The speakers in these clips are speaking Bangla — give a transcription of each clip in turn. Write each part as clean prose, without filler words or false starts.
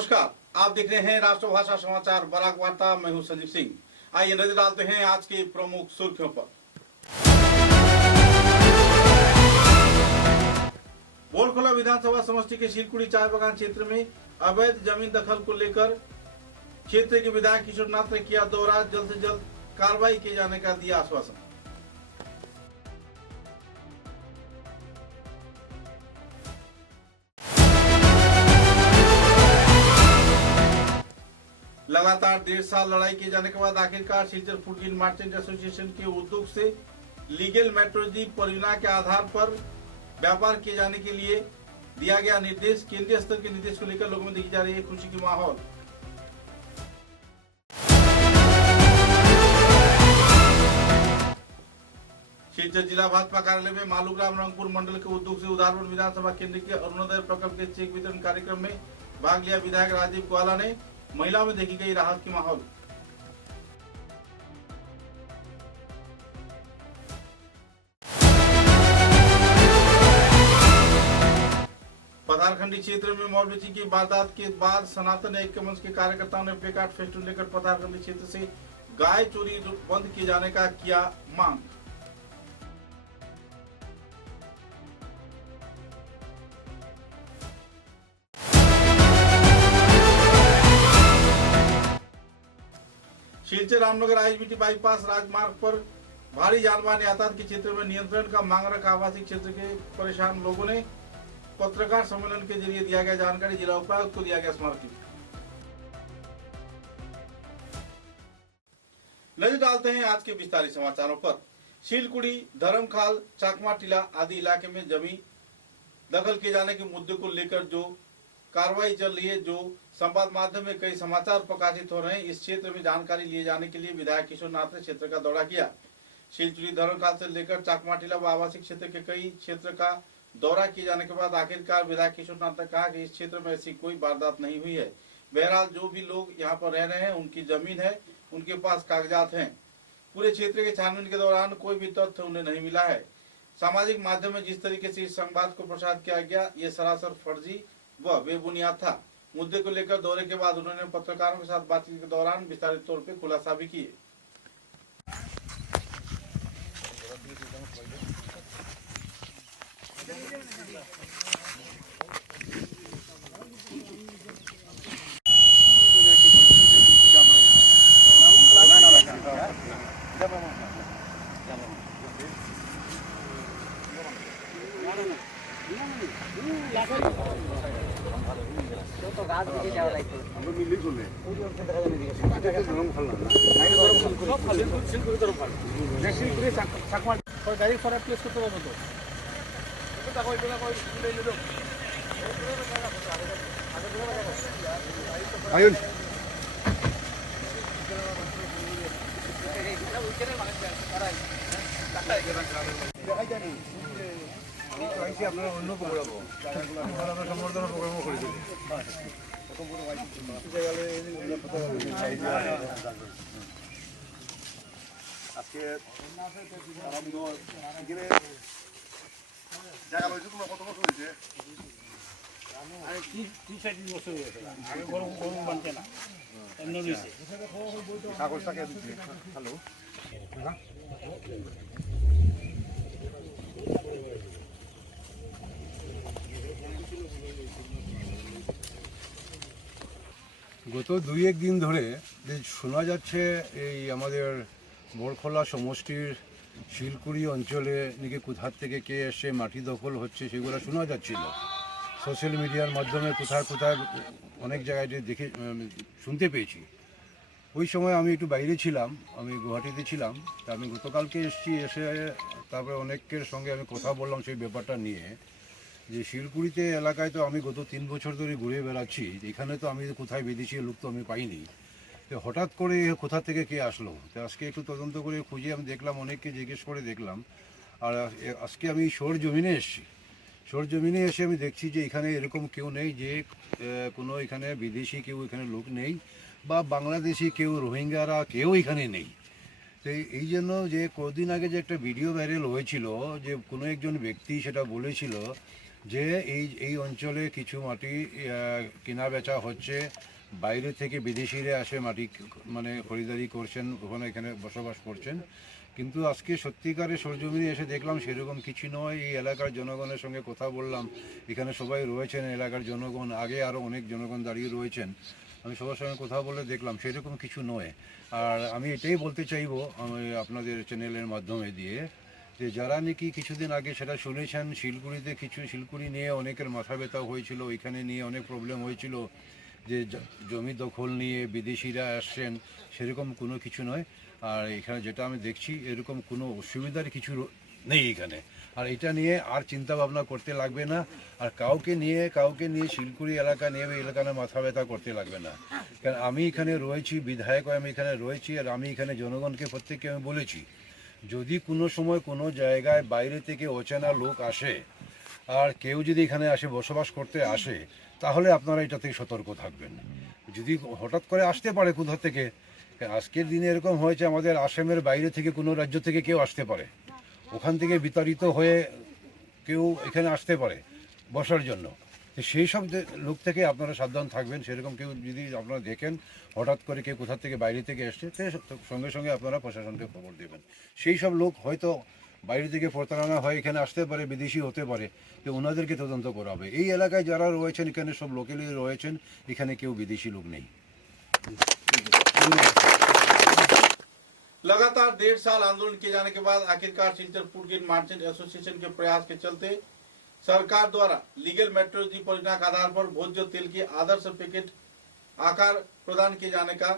नमस्कार, आप देख रहे हैं राष्ट्रभाषा समाचार बराक वार्ता। मैं हूं संजीव सिंह। आइए नजर डालते हैं आज की प्रमुख सुर्खियों पर। बोलखोला विधानसभा समष्टि के शिलकुड़ी चाय बागान क्षेत्र में अवैध जमीन दखल को लेकर क्षेत्र के विधायक किशोर नाथ ने किया दौरा। जल्द से जल्द कार्रवाई किए जाने का दिया आश्वासन। लगातार 1.5 साल लड़ाई किए जाने के बाद आखिरकार Silchar food Gill merchant association के उद्योग से लीगल मेट्रोलॉजी परियोजना के आधार पर व्यापार किए जाने के लिए दिया गया निर्देश। केंद्रीय स्तर के निर्देश को लेकर लोगों में देखी जा रही है खुशी की माहौल। सिलचर जिला भाजपा कार्यालय में मालूग्राम रंगपुर मंडल के उद्योग से उदारपुर विधानसभा केंद्र के अरुणोदय प्रकल्प के चेक वितरण कार्यक्रम में भाग लिया विधायक राजीव ग्वाला ने। महिलाओं में देखी गई राहत की माहौल। पतारखंडी क्षेत्र में मौलवी की वारदात के बाद सनातन ऐक्य मंच के कार्यकर्ताओं ने प्लेकार्ड फेस्टिवल लेकर पतारखंडी क्षेत्र से गाय चोरी बंद किए जाने का किया मांग। सिलचर रामनगर आईबीटी बाईपास राजमार्ग पर भारी जानमाल यातायात के क्षेत्र में नियंत्रण का मांग रखा। आवासीय क्षेत्र के परेशान लोगों ने पत्रकार सम्मेलन के जरिए दिया गया जानकारी। जिला उपायुक्त को दिया गया स्मारक। नजर डालते हैं आज के विस्तारित समाचारों पर। शिलकुड़ी, धर्मखाल, चाकमा टीला आदि इलाके में जमीन दखल किए जाने के मुद्दे को लेकर जो कार्रवाई चल रही है, जो संवाद माध्यम में कई समाचार प्रकाशित हो रहे हैं, इस क्षेत्र में जानकारी लिए जाने के लिए विधायक किशोर नाथ ने क्षेत्र का दौरा किया। शिलचुरी, धर्मखाल से लेकर चाकमाटीला व आवासीय क्षेत्र के कई क्षेत्र का दौरा किए जाने के बाद आखिरकार विधायक किशोर नाथ ने कहा कि इस क्षेत्र में ऐसी कोई वारदात नहीं हुई है। बहरहाल जो भी लोग यहाँ पर रह रहे हैं उनकी जमीन है, उनके पास कागजात हैं। पूरे क्षेत्र के छानबीन के दौरान कोई भी तथ्य उन्हें नहीं मिला है। सामाजिक माध्यम में जिस तरीके से इस संवाद को प्रसारित किया गया, ये सरासर फर्जी व बेबुनियाद था। मुद्दे को लेकर दौरे के बाद उन्होंने पत्रकारों के साथ बातचीत के दौरान विस्तारित तौर पर खुलासा भी किए। गाड़ी खराब प्लेस करते पाরবো তো আয়ুন আপনারা অন্য প্রোগ্রামও সম্বর্ধনা প্রোগ্রামও করে দিন। আজকে জায়গা রয়েছে তোমার কত বছর হয়েছে? বছর হয়েছে। আগে গরম গরম বানতে না এমনি রয়েছে কাগজটাকে হ্যালো গত 2-1 দিন ধরে যে শোনা যাচ্ছে এই আমাদের বোরখোলা সমষ্টির শিলকুড়ি অঞ্চলে নাকি কোথার থেকে কে এসে মাটি দখল হচ্ছে সেগুলো শোনা যাচ্ছিল। সোশ্যাল মিডিয়ার মাধ্যমে কোথায় কোথায় অনেক জায়গায় যে দেখে শুনতে পেয়েছি। ওই সময় আমি একটু বাইরে ছিলাম, আমি গুয়াহাটিতে ছিলাম। তা আমি গতকালকে এসেছি, এসে তারপরে অনেকের সঙ্গে আমি কথা বললাম সেই ব্যাপারটা নিয়ে, যে শিলকুড়িতে এলাকায় তো আমি গত 3 বছর ধরে ঘুরে বেড়াচ্ছি। এখানে তো আমি কোথায় বিদেশি লোক তো আমি পাইনি। তো হঠাৎ করে কোথা থেকে কে আসলো, তো আজকে একটু তদন্ত করে খুঁজে আমি দেখলাম, অনেককে জিজ্ঞেস করে দেখলাম। আর আজকে আমি সরজমিনে এসেছি। সরজমিনে এসে আমি দেখছি যে এখানে এরকম কেউ নেই, যে কোনো এখানে বিদেশি কেউ এখানে লোক নেই, বা বাংলাদেশি কেউ, রোহিঙ্গারা কেউ এখানে নেই। তো এই জন্য যে কদিন আগে যে একটা ভিডিও ভাইরাল হয়েছিল, যে কোনো একজন ব্যক্তি সেটা বলেছিল যে এই অঞ্চলে কিছু মাটি কেনা বেচা হচ্ছে, বাইরে থেকে বিদেশিরা আসে মাটি মানে খরিদারি করছেন, ওখানে এখানে বসবাস করছেন। কিন্তু আজকে সত্যিকারের সরজমিনে এসে দেখলাম সেরকম কিছু নয়। এই এলাকার জনগণের সঙ্গে কথা বললাম, এখানে সবাই রয়েছেন এলাকার জনগণ, আগে আরও অনেক জনগণ দাঁড়িয়ে রয়েছেন, আমি সবার সঙ্গে কথা বলে দেখলাম সেরকম কিছু নয়। আর আমি এটাই বলতে চাইবো আমি আপনাদের চ্যানেলের মাধ্যমে দিয়ে, যে যারা নাকি কিছুদিন আগে সেটা শুনেছেন শিলকুড়িতে শিলকুড়ি নিয়ে অনেকের মাথা ব্যথা হয়েছিল, ওইখানে নিয়ে অনেক প্রবলেম হয়েছিল, যে জমি দখল নিয়ে বিদেশিরা আসছেন, সেরকম কোনো কিছু নয়। আর এখানে যেটা আমি দেখছি এরকম কোনো অসুবিধার কিছু নেই এখানে। আর এটা নিয়ে আর চিন্তা ভাবনা করতে লাগবে না, আর কাউকে নিয়ে শিলকুড়ি এলাকা নিয়ে এই এলাকায় মাথা ব্যথা করতে লাগবে না। কারণ আমি এখানে রয়েছি, বিধায়ক আমি এখানে রয়েছি, আর আমি এখানে জনগণকে প্রত্যেককে আমি বলেছি, যদি কোনো সময় কোনো জায়গায় বাইরে থেকে অচেনা লোক আসে আর কেউ যদি এখানে আসে বসবাস করতে আসে, তাহলে আপনারা এটা থেকে সতর্ক থাকবেন। যদি হঠাৎ করে আসতে পারে কোথা থেকে, আজকের দিনে এরকম হয়েছে আমাদের আসামের বাইরে থেকে কোনো রাজ্য থেকে কেউ আসতে পারে, ওখান থেকে বিতাড়িত হয়ে কেউ এখানে আসতে পারে বসার জন্য। তো সেই সব লোক থেকে আপনারা সাবধান থাকবেন। সেরকম কেউ যদি আপনারা দেখেন হঠাৎ করে কেউ কোথা থেকে বাইরে থেকে এসছে, সঙ্গে সঙ্গে আপনারা প্রশাসনকে খবর দেবেন। সেই সব লোক হয়তো বাইরে থেকে প্রতারণা হয় এখানে আসতে পারে, বিদেশি হতে পারে, তো ওনাদেরকে তদন্ত করা হবে। এই এলাকায় যারা রয়েছেন এখানে সব লোকালি রয়েছেন, এখানে কেউ বিদেশি লোক নেই। लगातार 1.5 साल आंदोलन किए जाने के बाद आखिरकार Silchar food grain merchant association के प्रयास के चलते सरकार द्वारा लीगल मेट्रोलॉजी परियोजना के आधार पर भोज्य तेल के आदर्श पैकेट आकार प्रदान किए जाने का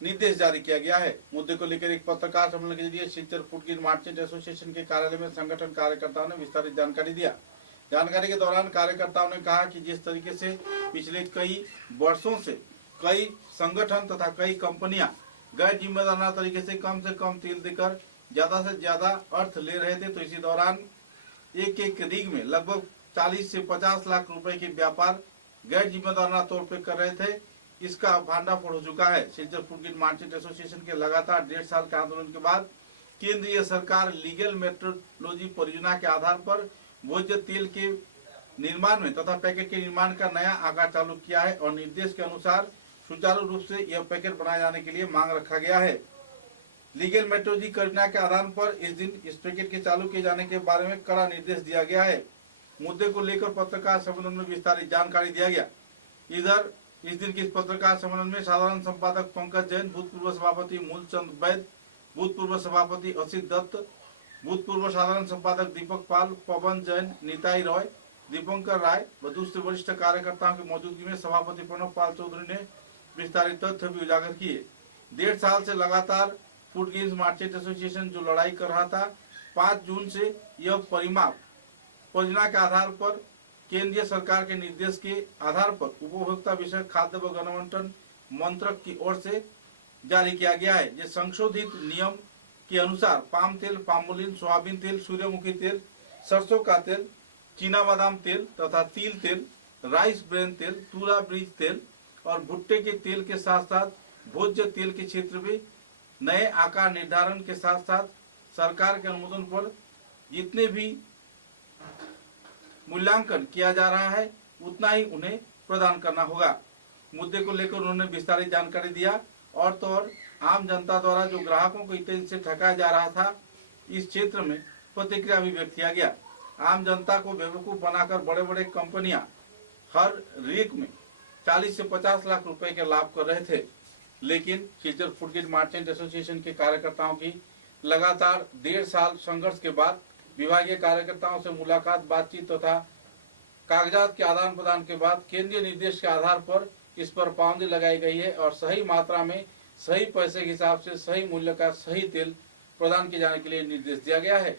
निर्देश जारी किया गया है। मुद्दे को लेकर एक पत्रकार सम्मेलन के जरिए Silchar food grain merchant association के कार्यालय में संगठन कार्यकर्ताओं ने विस्तारित जानकारी दिया। जानकारी के दौरान कार्यकर्ताओं ने कहा कि जिस तरीके से पिछले कई वर्षों से कई संगठन तथा कई कंपनियां गैर जिम्मेदाराना तरीके से कम तेल देकर ज्यादा से ज्यादा अर्थ ले रहे थे, तो इसी दौरान एक रिग में लगभग 40 से 50 लाख रुपए के व्यापार गैर जिम्मेदाराना तौर पर कर रहे थे। इसका भांडाफोड़ हो चुका है। Silchar food grain merchant association के लगातार 1.5 साल के आंदोलन के बाद केंद्रीय सरकार लीगल मेट्रोलॉजी परियोजना के आधार पर भोज्य तेल के निर्माण में तथा पैकेट के निर्माण का नया आकार चालू किया है और निर्देश के अनुसार सुचारू रूप से यह पैकेट बनाए जाने के लिए मांग रखा गया है। लीगल मेट्रोलॉजी परियोजना के आधार पर इस दिन इस पैकेट के चालू किए जाने के बारे में कड़ा निर्देश दिया गया है। मुद्दे को लेकर पत्रकार सम्मेलन में विस्तारित जानकारी दिया गया। इधर इस दिन के पत्रकार सम्मेलन में साधारण संपादक पंकज जैन, भूतपूर्व सभापति मूलचंद वैद्य, भूतपूर्व सभापति असित दत्त, भूतपूर्व साधारण संपादक दीपक पाल, पवन जैन, निताई रॉय, दीपंकर राय व दूसरे वरिष्ठ कार्यकर्ताओं की मौजूदगी में सभापति प्रणव पाल चौधरी ने विस्तारित तथ्य भी उजागर किए। 1.5 साल से लगातार फूड ग्रेन मर्चेंट एसोसिएशन जो लड़ाई कर रहा था, 5 जून से यह परिमाप परियोजना के आधार पर केंद्रीय सरकार के निर्देश के आधार पर उपभोक्ता विषय खाद्य व गणवंटन मंत्रक की ओर से जारी किया गया है। ये संशोधित नियम के अनुसार पाम तेल, पामोलिन, सोयाबीन तेल, सूर्यमुखी तेल, सरसों का तेल, चीना बादाम तेल तथा तिल तेल, राइस ब्रेन तेल, तुरा बीज तेल और भुट्टे के तेल के साथ साथ भोज्य तेल के क्षेत्र में नए आकार निर्धारण के साथ साथ सरकार के अनुमोदन पर जितने भी मूल्यांकन किया जा रहा है उतना ही उन्हें प्रदान करना होगा। मुद्दे को लेकर उन्होंने विस्तारित जानकारी दिया। और तो और आम जनता द्वारा जो ग्राहकों को इतने से ठगाया जा रहा था, इस क्षेत्र में प्रतिक्रिया भी व्यक्त किया गया। आम जनता को बेवकूफ बनाकर बड़े बड़े कंपनियां हर रीक में 40 से 50 लाख रुपए के लाभ कर रहे थे। लेकिन Silchar food grain merchant association के कार्यकर्ताओं की लगातार 1.5 साल संघर्ष के बाद विभागीय कार्यकर्ताओं से मुलाकात, बातचीत तथा कागजात के आदान प्रदान के बाद केंद्रीय निर्देश के आधार पर इस पर पाबंदी लगाई गई है और सही मात्रा में सही पैसे के हिसाब से सही मूल्य का सही तेल प्रदान किए जाने के लिए निर्देश दिया गया है।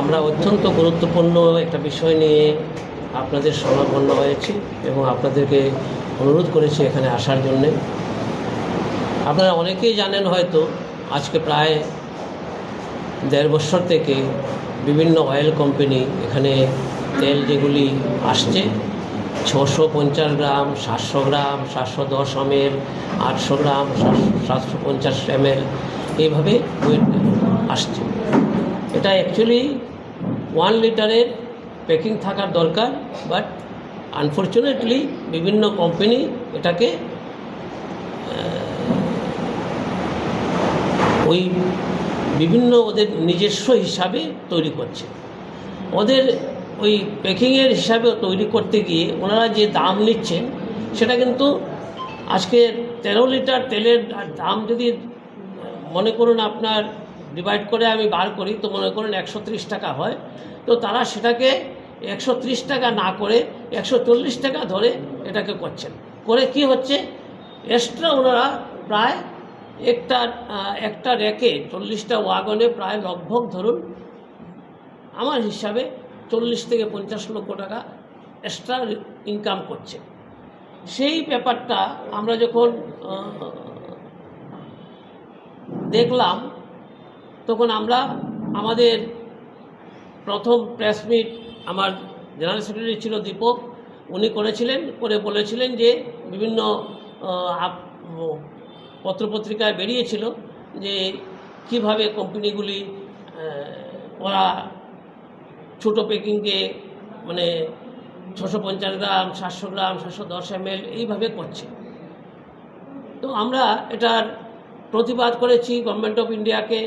আমরা অত্যন্ত গুরুত্বপূর্ণ একটা বিষয় নিয়ে আপনাদের শরণাপন্ন হয়েছি এবং আপনাদেরকে অনুরোধ করেছি এখানে আসার জন্যে। আপনারা অনেকেই জানেন হয়তো আজকে প্রায় 1.5 বছর থেকে বিভিন্ন অয়েল কোম্পানি এখানে তেল যেগুলি আসছে 650 গ্রাম, 700 গ্রাম, 710 ml, 800 গ্রাম, 750 ml এইভাবে ওয়েট আসছে। এটা অ্যাকচুয়ালি 1 লিটারের প্যাকিং থাকার দরকার, বাট আনফর্চুনেটলি বিভিন্ন কোম্পানি এটাকে ওই বিভিন্ন ওদের নিজস্ব হিসাবে তৈরি করছে। ওদের ওই প্যাকিংয়ের হিসাবে তৈরি করতে গিয়ে ওনারা যে দাম নিচ্ছেন সেটা কিন্তু আজকে 13 লিটার তেলের দাম যদি মনে করুন আপনার ডিভাইড করে আমি বার করি তো মনে করুন 130 টাকা হয়, তো তারা সেটাকে 130 টাকা না করে 140 টাকা ধরে এটাকে করছেন। করে কি হচ্ছে, এক্সট্রা ওনারা প্রায় একটা র্যাকে 40টা ওয়াগনে প্রায় লগভগ ধরুন আমার হিসাবে 40 থেকে 50 লক্ষ টাকা এক্সট্রা ইনকাম করছে। সেই ব্যাপারটা আমরা যখন দেখলাম তখন আমরা আমাদের প্রথম প্রেস মিট আমার জেনারেল সেক্রেটারি ছিল দীপক, উনি করেছিলেন, করে বলেছিলেন যে বিভিন্ন পত্রপত্রিকায় বেরিয়েছিল যে কিভাবে কোম্পানিগুলি ওরা ছোটো প্যাকিংকে মানে 650 গ্রাম, 700 গ্রাম, 710 ml এইভাবে করছে। তো আমরা এটার প্রতিবাদ করেছি গভর্নমেন্ট অফ ইন্ডিয়াকে,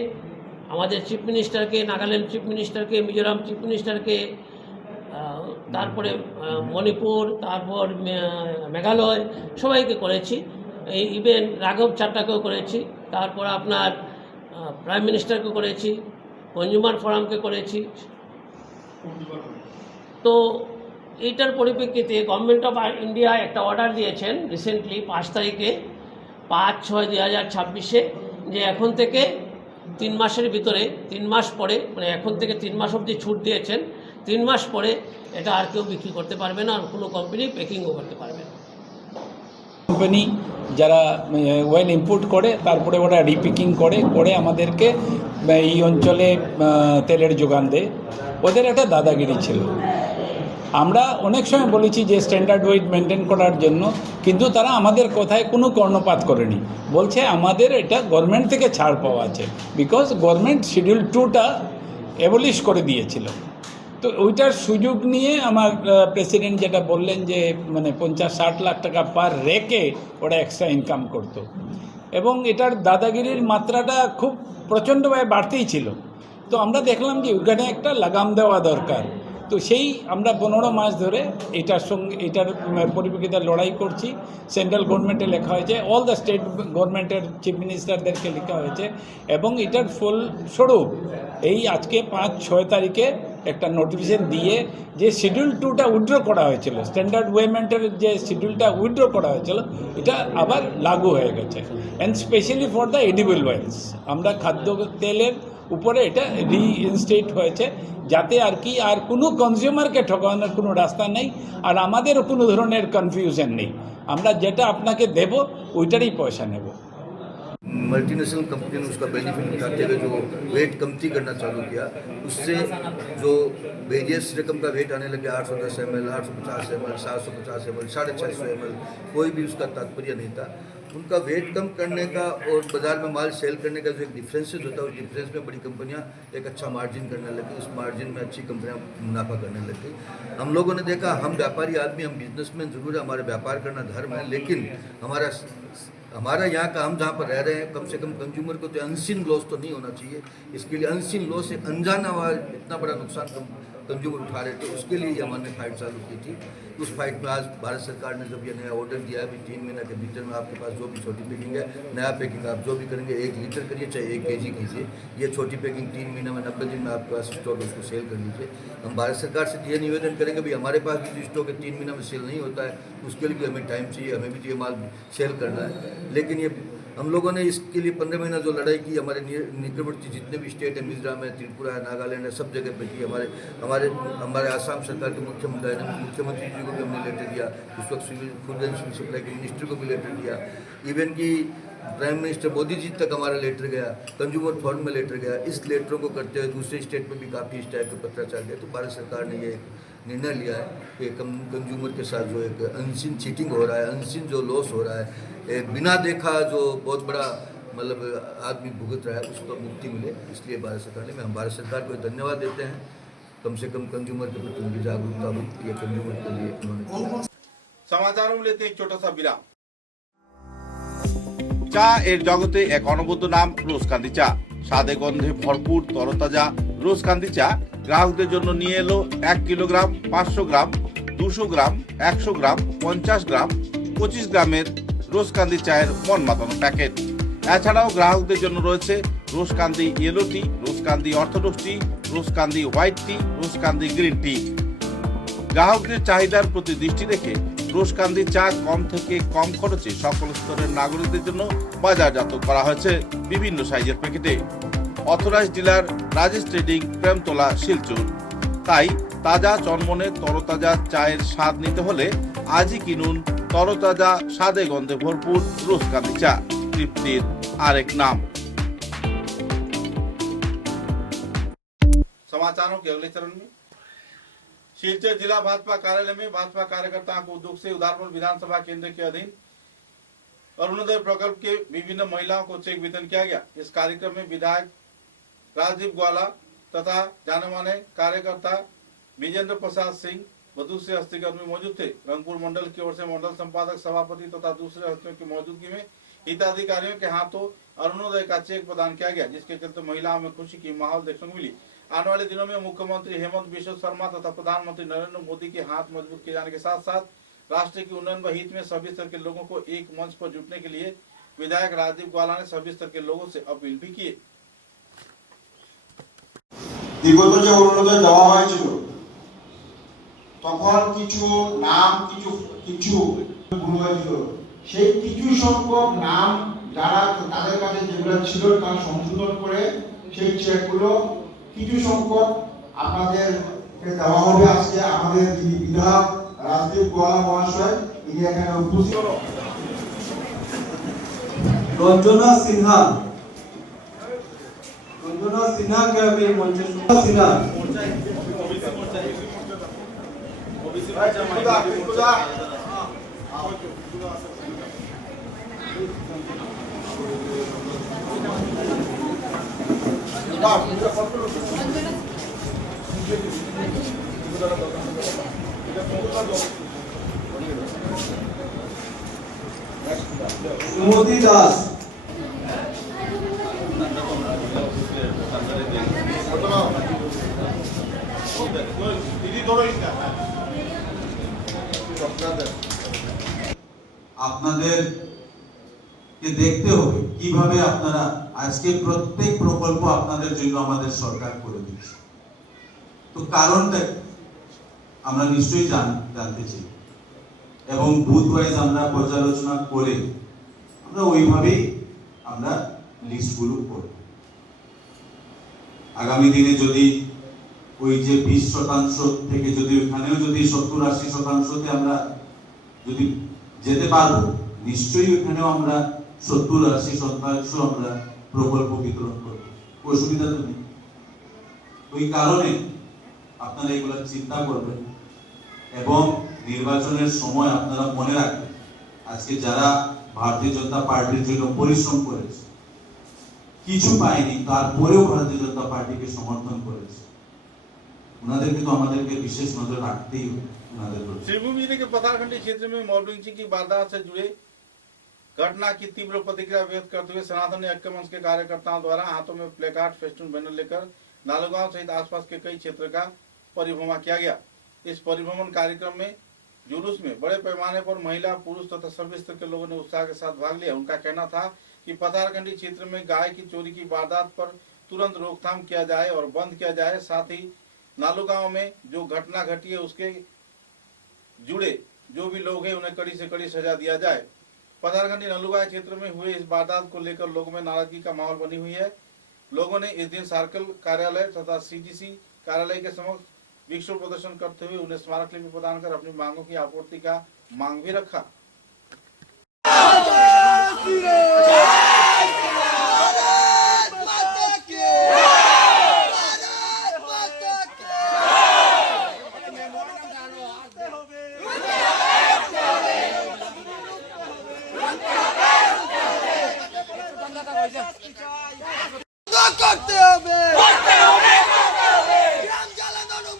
আমাদের চিফ মিনিস্টারকে, নাগাল্যান্ড চিফ মিনিস্টারকে, মিজোরাম চিফ মিনিস্টারকে, তারপরে মণিপুর, তারপর মেঘালয়, সবাইকে করেছি। এই ইভেন রাঘব চাড্ডাকেও করেছি, তারপর আপনার প্রাইম মিনিস্টারকে করেছি, কনজিউমার ফোরামকে করেছি। তো এইটার পরিপ্রেক্ষিতে গভর্নমেন্ট অফ ইন্ডিয়া একটা অর্ডার দিয়েছেন রিসেন্টলি 5 তারিখে 5/6/2026 যে এখন থেকে 3 মাসের ভিতরে 3 মাস পরে, মানে এখন থেকে 3 মাস অবধি ছুট দিয়েছেন, 3 মাস পরে এটা আর কেউ বিক্রি করতে পারবে না, আর কোনো কোম্পানি প্যাকিংও করতে পারবে না। কোম্পানি যারা ওয়েল ইম্পোর্ট করে তারপরে ওরা রিপিকিং করে আমাদেরকে এই অঞ্চলে তেলের যোগান দেয়, ওদের একটা দাদাগিরি ছিল। আমরা অনেক সময় বলেছি যে স্ট্যান্ডার্ড ওয়েট মেনটেন করার জন্য, কিন্তু তারা আমাদের কথায় কোনো কর্ণপাত করেনি। বলছে আমাদের এটা গভর্নমেন্ট থেকে ছাড় পাওয়া আছে, বিকজ গভর্নমেন্ট শিডিউল 2টা অ্যাবলিশ করে দিয়েছিল। তো ওইটার সুযোগ নিয়ে আমার প্রেসিডেন্ট যেটা বললেন যে মানে 50-60 লাখ টাকা পার রেকে ওরা এক্সট্রা ইনকাম করতো, এবং এটার দাদাগিরির মাত্রাটা খুব প্রচণ্ডভাবে বাড়তেই ছিল। তো আমরা দেখলাম যে ওইখানে একটা লাগাম দেওয়া দরকার। তো সেই আমরা 15 মাস ধরে এটার পরিপ্রেক্ষিতে লড়াই করছি। সেন্ট্রাল গভর্নমেন্টে লেখা হয়েছে, অল দ্য স্টেট গভর্নমেন্টের চিফ মিনিস্টারদেরকে লেখা হয়েছে, এবং এটার ফলস্বরূপ এই আজকে 5-6 তারিখে একটা নোটিফিকেশন দিয়ে যে শিডিউল 2টা উইথড্র করা হয়েছিল, স্ট্যান্ডার্ড ওয়েমেন্টের যে শিডিউলটা উইথড্র করা হয়েছিল, এটা আবার লাগু হয়ে গেছে। And specially for the edible oils আমরা খাদ্য তেলের উপরে এটা রিইনস্টেট হয়েছে, যাতে আর কি আর কোনো কনজিউমারকে ঠকানোর কোনো রাস্তা নেই, আর আমাদেরও কোনো ধরনের কনফিউশন নেই। আমরা যেটা আপনাকে দেব ওইটারই পয়সা নেব। मल्टीनेशनल कंपनी ने उसका बेनिफिट उठाते हुए जो वेट कमती करना चालू किया, उससे जो वेरियस रकम का वेट आने लगे 810 ml, 850 ml, 750 ml, 650 ml, कोई भी उसका तात्पर्य नहीं था। उनका वेट कम करने का और बाज़ार में माल सेल करने का जो एक डिफरेंसेस होता है, उस डिफरेंस में बड़ी कंपनियां एक अच्छा मार्जिन करने लगी, उस मार्जिन में अच्छी कंपनियां मुनाफा करने लगी। हम लोगों ने देखा, हम व्यापारी आदमी, हम बिजनेसमैन जरूर है, हमारे व्यापार करना धर्म है, लेकिन हमारा यहाँ का हम जहाँ पर रह रहे हैं, कम से कम कंज्यूमर को तो अनसीन लॉस तो नहीं होना चाहिए। इसके लिए अनसीन लॉस से अनजाना हुआ इतना बड़ा नुकसान कंज्यूमर उठा रहे थे, उसके लिए हमने फाइट चालू की थी। उस फाइट में आज भारत सरकार ने जब ये नया ऑर्डर दिया है, 3 महीने के भीतर में आपके पास जो भी छोटी पैकिंग है, नया पैकिंग आप जो भी करेंगे 1 लीटर करिए चाहे 1 kg कीजिए, ये छोटी पैकिंग 3 महीने में 90 दिन में आपके पास स्टॉक उसको सेल कर लीजिए। हम भारत सरकार से ये निवेदन करेंगे, भाई हमारे पास भी जो स्टॉक है 3 महीने में सेल नहीं होता है, उसके लिए भी हमें टाइम चाहिए, हमें भी तो ये माल सेल करना है। लेकिन ये हम लोगों ने इसके लिए 15 महीना जो लड़ाई की, हमारे निकटवर्ती जितने भी स्टेट है, मिजोरम है, त्रिपुरा है, नागालैंड है, सब जगह पे की। हमारे आसाम सरकार के मुख्यमंत्री जी को भी हमने लेटर दिया, उस वक्त फूड एंड सिविल सप्लाई के मिनिस्टर को भी लेटर दिया, इवन कि प्राइम मिनिस्टर मोदी जी तक हमारा लेटर गया, कंज्यूमर फोरम में लेटर गया। इस लेटरों को करते हुए दूसरे स्टेट में भी काफ़ी इस टाइप के पत्राचार गए। तो भारत सरकार ने ये निर्णय लिया है कि कंज्यूमर के साथ जो एक अनसीन चीटिंग हो रहा है, अनसीन जो लॉस हो रहा है, एक बिना देखा जो बहुत बड़ा मतलब आदमी भुगत रहा है, उसको मुक्ति मिले। इसलिए भारत सरकार ने, हम भारत सरकार को धन्यवाद देते हैं कम से कम कंज्यूमर के प्रति उनकी जागरूकता होती है, कंज्यूमर के लिए उन्होंने। समाचारों में लेते एक छोटा सा विराम। চা এর জগতে এক অনবদ্য নাম রোজকান্দি চা। স্বাদে গন্ধে ভরপুর তরতাজা রোজকান্দি চা গ্রাহকদের জন্য নিয়ে এলো 1 কিলোগ্রাম, 500 গ্রাম, 200 গ্রাম, 100 গ্রাম, 50 গ্রাম, 25 গ্রামের রোজকান্দি চায়ের মন মাতানো প্যাকেট। এছাড়াও গ্রাহকদের জন্য রয়েছে রোজকান্দি ইয়েলো টি, রোজকান্দি অর্থোডক্স টি, রোজকান্দি হোয়াইট টি, রোজকান্দি গ্রিন টি। গ্রাহকদের চাহিদার প্রতি দৃষ্টি রেখে রোজকান্দি চা কম থেকে কম খরচে সকল স্তরের নাগরিকদের জন্য বাজারজাত করা হয়েছে বিভিন্ন সাইজের প্যাকেটে। Authorised dealer Rajesh trading, Premtala, Silchar. তাই তাজা চনমনে তরতাজা চায়ের স্বাদ নিতে হলে আজই কিনুন তরতাজা স্বাদে গন্ধে ভরপুর রোজকান্দি চা, তৃপ্তির আরেক नाम। समाचारों के अगले चरण में शिलचर जिला भाजपा कार्यालय में भाजपा कार्यकर्ताओं को उद्योग से उदारपुर विधानसभा केंद्र के अधीन अरुणोदय प्रकल्प के विभिन्न महिलाओं को चेक वितरण किया गया। इस कार्यक्रम में विधायक राजीव ग्वाला तथा जाने माने कार्यकर्ता विजेंद्र प्रसाद सिंह व दूसरे हस्तीकर्मी मौजूद थे। रंगपुर मंडल की ओर से मंडल संपादक, सभापति तथा दूसरे हस्तियों की मौजूदगी में हिताधिकारियों के हाथों अरुणोदय का चेक प्रदान किया गया, जिसके चलते महिलाओं में खुशी की माहौल देखने को मिली। आने वाले दिनों में मुख्यमंत्री हेमंत बिश्व शर्मा तथा प्रधानमंत्री नरेंद्र मोदी के हाथ मजबूत किए जाने के साथ साथ राष्ट्र के उन्नयन व हित में सभी स्तर के लोगों को एक मंच पर जुटने के लिए विधायक राजीव ग्वाला ने सभी स्तर के लोगों से अपील भी की। বিগত যে অরুণোদয় দেওয়া হয়েছিল তখন কিছু নাম কিছু ভুল হয়েছিল, সেই কিছু সংখ্যক নাম যারা তাদের কাছে যেগুলো ছিল তার সংশোধন করে সেই চেকগুলো কিছু সংখ্যক আপনাদেরকে দেওয়া হবে। আজকে আমাদের যিনি বিধায়ক রাজদীপ গোয়ালা মহাশয় ইনি এখানে উপস্থিত। রঞ্জনা সিনহা কে আমি মঞ্চে সিনহা সুমতি দাস আপনাদেরকে দেখতে হবে কিভাবে আপনারা আজকে প্রত্যেক প্রকল্প আপনাদের জন্য আমাদের সরকার করে দিচ্ছে। তো কারণটা আমরা নিশ্চয়ই জানতে চাই এবং বুথ ওয়াইজ আমরা পর্যালোচনা করে আমরা ওইভাবেই আমরা লিস্টগুলো করব। আগামী দিনে যদি ওই যে 20% থেকে যদি ওখানেও যদি 70-80%তে আমরা যদি যেতে পারবো, নিশ্চয়ই ওখানেও আমরা 70-80% আমরা প্রকল্প বিতরণ করব, অসুবিধা তো নেই। ওই কারণে আপনারা এগুলো চিন্তা করবেন এবং নির্বাচনের সময় আপনারা মনে রাখবেন আজকে যারা ভারতীয় জনতা পার্টির জন্য পরিশ্রম করেছে, কিছু পায়নি, তারপরেও ভারতীয় জনতা পার্টিকে সমর্থন করেছে, उन्हें तो हमारे विशेष नजर रखते ही श्रीभूमि जिले के पथारखंडी क्षेत्र में मॉब लिंचिंग की वारदात से जुड़े घटना की तीव्र प्रतिक्रिया व्यक्त करते हुए सनातन ऐक्य मंच के कार्यकर्ताओं द्वारा हाथों में प्लेकार्ड, फेस्टून, बैनर लेकर नालूगांव सहित आसपास के कई क्षेत्र का परिभ्रमण किया गया। इस परिभ्रमण कार्यक्रम में जुलूस में बड़े पैमाने पर महिला, पुरुष तथा सभी स्तर के लोगों ने उत्साह के साथ भाग लिया। उनका कहना था कि पथारखंडी क्षेत्र में गाय की चोरी की वारदात पर तुरंत रोकथाम किया जाए और बंद किया जाए। साथ ही नालूगांव में जो घटना घटी है उसके जुड़े जो भी लोग हैं उन्हें कड़ी से कड़ी सजा दिया जाए। पथारखंडी नालूगांव क्षेत्र में हुए इस वारदात को लेकर लोगों में नाराजगी का माहौल बनी हुई है। लोगों ने इस दिन सर्कल कार्यालय तथा सीडीसी कार्यालय के समक्ष विक्षोभ प्रदर्शन करते हुए उन्हें स्मारक लिपि प्रदान कर अपनी मांगों की आपूर्ति का मांग भी रखा। করতে হবে গ্রাম জ্বালানো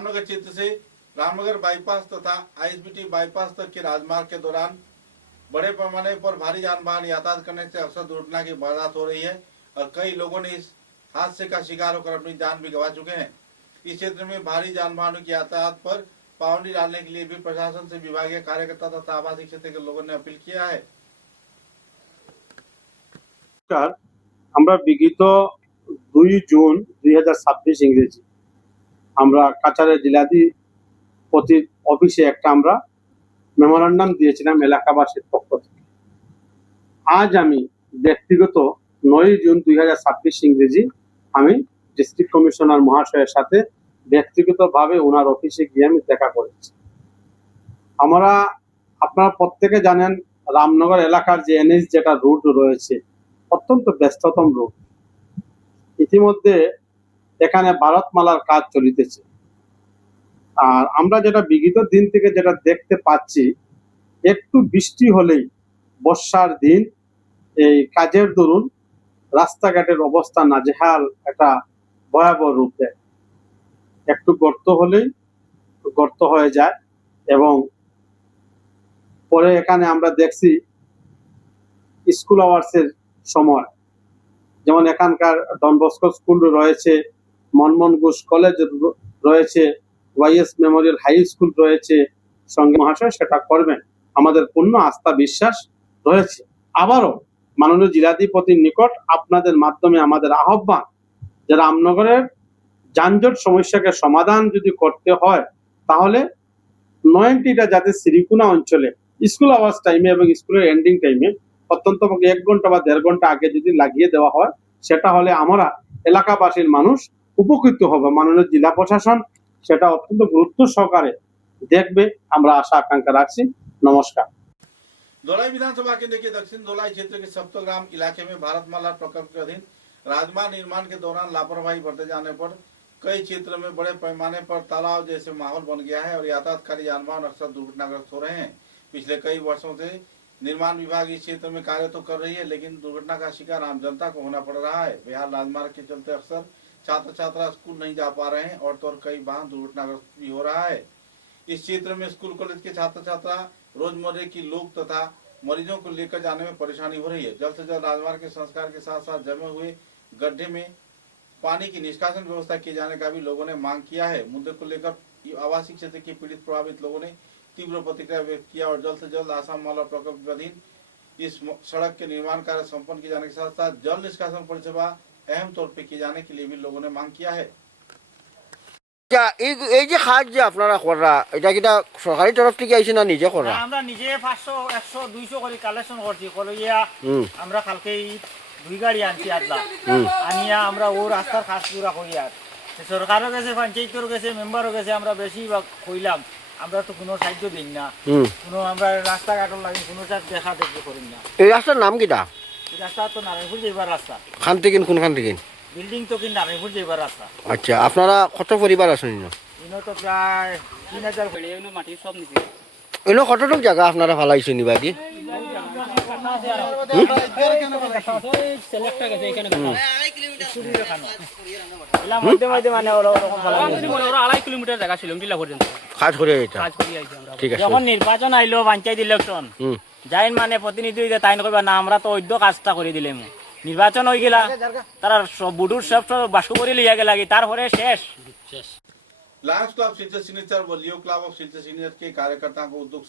रामनगर क्षेत्र से रामनगर बाईपास तथा आईएसबीटी बाईपास तक के राजमार्ग के दौरान बड़े पैमाने पर भारी जान वाहन यातायात करने से अक्सर दुर्घटना की वारदात हो रही है और कई लोगों ने इस हादसे का शिकार होकर अपनी जान भी गंवा चुके हैं। इस क्षेत्र में भारी जान वाहनों की यातायात पर पाबंदी डालने के लिए भी प्रशासन से विभागीय कार्यकर्ता तथा आवासीय क्षेत्र के लोगों ने अपील किया है। আমরা বিগত 2 জুন 2026 ইংরেজি আমরা কাছাড়ের জেলাধিপতি অফিসে একটা আমরা মেমোরান্ডাম দিয়েছিলাম এলাকাবাসীর পক্ষ থেকে। আজ আমি ব্যক্তিগত 9 জুন 2026 ইংরেজি আমি ডিস্ট্রিক্ট কমিশনার মহাশয়ের সাথে ব্যক্তিগতভাবে ওনার অফিসে গিয়ে আমি দেখা করেছি। আপনারা প্রত্যেকে জানেন রামনগর এলাকার যে এনএইচ যেটা রুট রয়েছে অত্যন্ত ব্যস্ততম রুট। ইতিমধ্যে এখানে ভারতমালার কাজ চলিতেছে। আর আমরা যেটা বিগত দিন থেকে যেটা দেখতে পাচ্ছি, একটু বৃষ্টি হলেই বর্ষার দিন এই কাজের দরুন রাস্তাঘাটের অবস্থা নাজেহাল একটা ভয়াবহ রূপ দেয়। একটু গর্ত হলেই গর্ত হয়ে যায় এবং পরে এখানে আমরা দেখছি স্কুল আওয়ার্সের সময়, যেমন এখানকার ডন বস্কো স্কুল রয়েছে, মনমোহন ঘোষ কলেজ রয়েছে, ওয়াইএস মেমোরিয়াল হাই স্কুল রয়েছে, সঙ্গে মহাশয় সেটা করবেন আমাদের পূর্ণ আস্থা বিশ্বাস রয়েছে। আবারও মাননীয় জেলাধিপতির নিকট আপনাদের মাধ্যমে আমাদের আহ্বান, যে রামনগরের যানজট সমস্যাকে সমাধান যদি করতে হয় তাহলে 90টা যাতে শ্রীকুনা অঞ্চলে স্কুল আওয়ার্স টাইমে এবং স্কুলের এন্ডিং টাইমে অত্যন্ত 1 ঘন্টা বা 1.5 ঘন্টা আগে যদি লাগিয়ে দেওয়া হয়, সেটা হলে আমরা এলাকাবাসীর মানুষ উপকৃত হবে। মাননীয় জেলা প্রশাসন সেটা অত্যন্ত গুরুত্ব সহকারে দেখবে, আমরা আশা আকাঙ্ক্ষা রাখছি। নমস্কার। धोलाई विधानसभा केंद्र के दक्षिण धोलाई क्षेत्र के सप्तग्राम इलाके में भारतमाला प्रकल्प के अधीन राजमार्ग निर्माण के दौरान लापरवाही बरते जाने पर कई क्षेत्र में बड़े पैमाने पर तालाब जैसे माहौल बन गया है और यातायातकारी यान वाहन अक्सर दुर्घटनाग्रस्त हो रहे हैं। पिछले कई वर्षों से निर्माण विभाग इस क्षेत्र में कार्य तो कर रही है, लेकिन दुर्घटना का शिकार आम जनता को होना पड़ रहा है। बिहार राजमार्ग के चलते अक्सर छात्र छात्रा स्कूल नहीं जा पा रहे हैं और तो कई वाहन दुर्घटनाग्रस्त भी हो रहा है। इस क्षेत्र में स्कूल कॉलेज के छात्र छात्रा रोजमर्रे की लोग तथा मरीजों को लेकर जाने में परेशानी हो रही है। जल्द से जल्द राजमार्ग के संस्कार के साथ साथ जमे हुए गड्ढे में पानी की निष्कासन व्यवस्था किए जाने का भी लोगों ने मांग किया है। मुद्दे को लेकर आवासीय क्षेत्र के पीड़ित प्रभावित लोगों ने तीव्र प्रतिक्रिया व्यक्त किया और जल्द से जल्द आसाम माला प्रकल्प के अधीन इस सड़क के निर्माण कार्य संपन्न किए जाने के साथ साथ जल निष्कासन परिसेवा अहम तौर पर किए जाने के लिए भी लोगों ने मांग किया है। এই যে কাজ যে আপনারা করা, এটা কিটা সরকারি তরফ থেকে আইছে না নিজে করা? আমরা নিজে 500 100 200 করে কালেকশন করছি। কলইয়া আমরা কালকে 2 গাড়ি আনছি আদলা আনিয়া আমরা ও রাস্তার কাজ পুরা করি। আর সরকারের কাছে, পঞ্চায়েতের কাছে, মেম্বারের কাছে আমরা বেশিরভাগ কইলাম, আমরা তো কোনো সাহায্য দিই না, কোনো আমরা রাস্তাঘাটের লাগি কোনো দেখা দেখতে করি না। এই রাস্তার নাম কিটা? এই রাস্তা তো নারায়ণপুর যাইবার রাস্তা। খান থেকে কোনখান থেকে? বিল্ডিং তো কিন্তু নারায়ণপুর যাইবার রাস্তা। আচ্ছা, আপনারা কত পরিবার আছেন? ইনো তো প্রায় 3000 মাটি সব নিছি। এনো কতটুক জায়গা আপনারা ফালাইছেন নিবাদি? যখন নির্বাচন আইলো, পঞ্চায়েত ইলেকশন যাই মানে প্রতিনিধি তাই কইবা না আমরা তো অদ্য কাজটা করে দিলাম। নির্বাচন হয়ে গেলা, তারা বুডুর সব বাস্ক করে লিয়া গেলা, তারপরে শেষ। लायंस क्लब सिलचर सीनियर व लियो क्लब ऑफ सिलचर सीनियर के कार्यकर्ताओं को उद्योग से